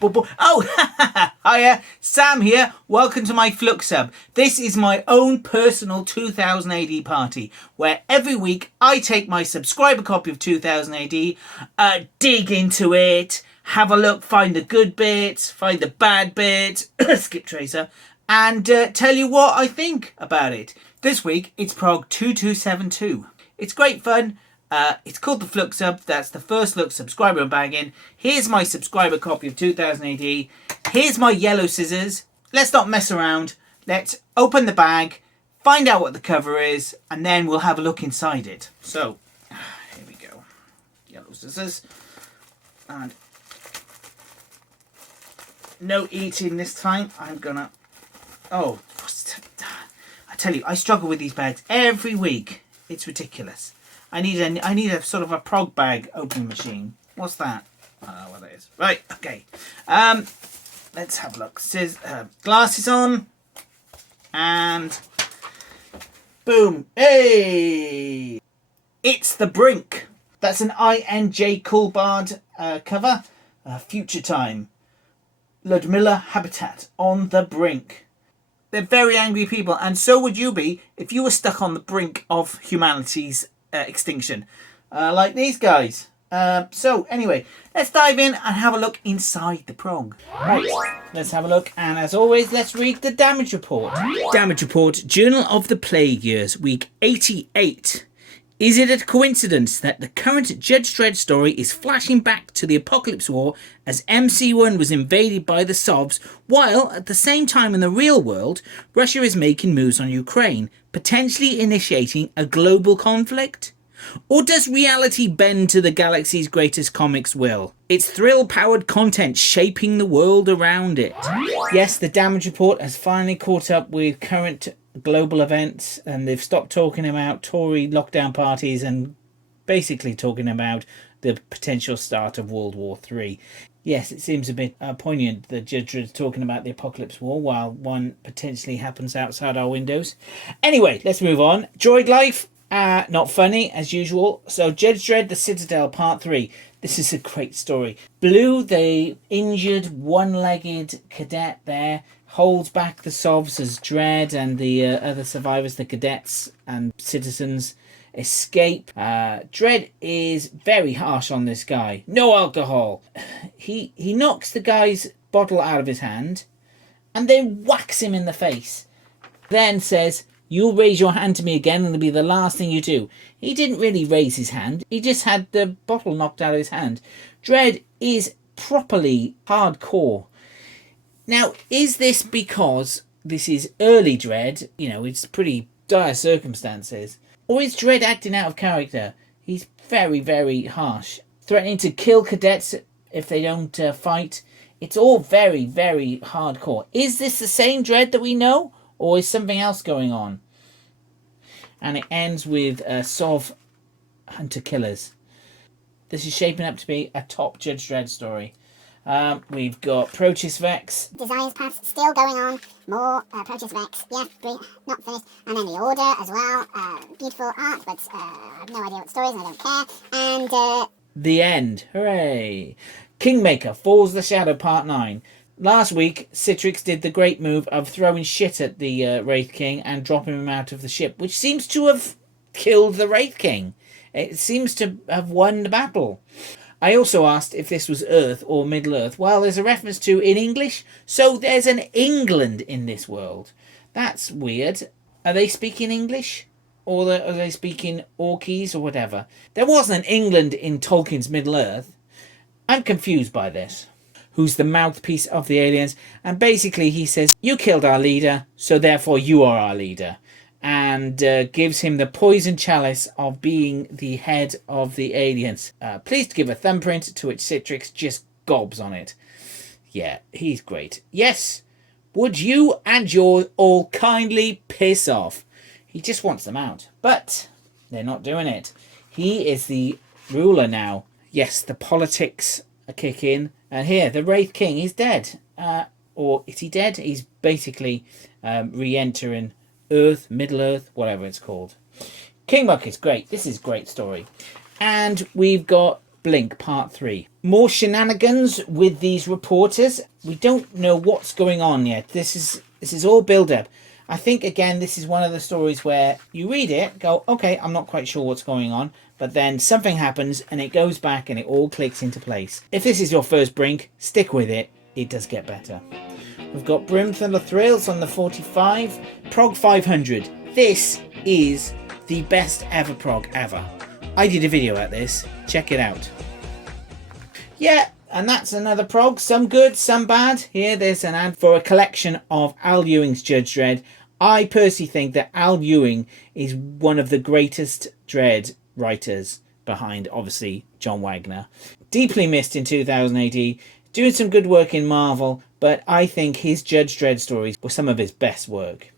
Oh, hiya, Sam here. Welcome to my Flux Sub. This is my own personal 2000 AD party, where every week I take my subscriber copy of 2000 AD, dig into it, have a look, find the good bits, find the bad bits, skip tracer, and tell you what I think about it. This week it's PROG 2272. It's great fun. It's called the Flux Sub. That's the first look subscriber I'm bagging. Here's my subscriber copy of 2000 AD. Here's my yellow scissors. Let's not mess around. Let's open the bag, find out what the cover is, and then we'll have a look inside it. So, here we go. Yellow scissors. And no eating this time. I'm gonna... Oh, I tell you, I struggle with these bags every week. It's ridiculous. I need a sort of a PROG bag opening machine. What's that? I don't know what that is. Right, okay. Let's have a look. Glasses on. And boom. Hey! It's the Brink. That's an INJ Coolbard cover. Future Time. Ludmilla Habitat on the Brink. They're very angry people, and so would you be if you were stuck on the brink of humanity's extinction, like these guys. So anyway, let's dive in and have a look inside the PROG. Right, let's have a look, and as always, let's read the damage report. Damage report, Journal of the Plague Years, week 88. Is it a coincidence that the current Judge Dredd story is flashing back to the Apocalypse War as MC1 was invaded by the Sovs, while at the same time in the real world, Russia is making moves on Ukraine, potentially initiating a global conflict? Or does reality bend to the galaxy's greatest comics will? It's thrill-powered content shaping the world around it. Yes, the damage report has finally caught up with current global events, and they've stopped talking about Tory lockdown parties and basically talking about the potential start of World War III. Yes, it seems a bit poignant that Judge Dredd is talking about the Apocalypse War while one potentially happens outside our windows. Anyway, let's move on. Droid Life, not funny as usual. So Judge Dredd, The Citadel, Part 3. This is a great story. Blue, the injured one-legged cadet there, holds back the Sovs as Dredd and the other survivors, the cadets and citizens, escape. Dredd is very harsh on this guy. No alcohol. He knocks the guy's bottle out of his hand and then whacks him in the face. Then says, "You'll raise your hand to me again and it'll be the last thing you do." He didn't really raise his hand. He just had the bottle knocked out of his hand. Dredd is properly hardcore. Now, is this because this is early Dredd? You know, it's pretty dire circumstances. Or is Dredd acting out of character? He's very, very harsh. Threatening to kill cadets if they don't fight. It's all very, very hardcore. Is this the same Dredd that we know? Or is something else going on? And it ends with Sov hunter-killers. This is shaping up to be a top Judge Dredd story. We've got Proteus Vex. Desires Path still going on. More Proteus Vex. Yeah, not finished. And then the Order as well. Beautiful art, but I have no idea what the story is and I don't care. And the end. Hooray! Kingmaker Falls the Shadow Part 9. Last week, Citrix did the great move of throwing shit at the Wraith King and dropping him out of the ship, which seems to have killed the Wraith King. It seems to have won the battle. I also asked if this was Earth or Middle-earth. Well, there's a reference to in English, so there's an England in this world. That's weird. Are they speaking English? Or are they speaking Orkies or whatever? There wasn't an England in Tolkien's Middle-earth. I'm confused by this. Who's the mouthpiece of the aliens? And basically he says, "You killed our leader, so therefore you are our leader." And gives him the poison chalice of being the head of the aliens. Please give a thumbprint, to which Citrix just gobs on it. Yeah, he's great. Yes, would you and yours all kindly piss off? He just wants them out. But they're not doing it. He is the ruler now. Yes, the politics kick in. And here, the Wraith King is dead. Or is he dead? He's basically re-entering Earth, Middle-earth, whatever it's called. King Muck is great. This is a great story. And we've got Blink Part 3. More shenanigans with these reporters. We don't know what's going on yet. This is all build up. I think, again, this is one of the stories where you read it, go, okay, I'm not quite sure what's going on, but then something happens and it goes back and it all clicks into place. If this is your first Brink, stick with it. It does get better. We've got Brimthal of Thrills on the 45. PROG 500. This is the best ever PROG ever. I did a video at this. Check it out. Yeah, and that's another PROG. Some good, some bad. Here, there's an ad for a collection of Al Ewing's Judge Dredd. I personally think that Al Ewing is one of the greatest Dredd writers behind, obviously, John Wagner. Deeply missed in 2018. Doing some good work in Marvel, but I think his Judge Dredd stories were some of his best work.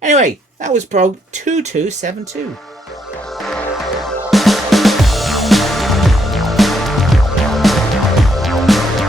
Anyway, that was PROG 2272.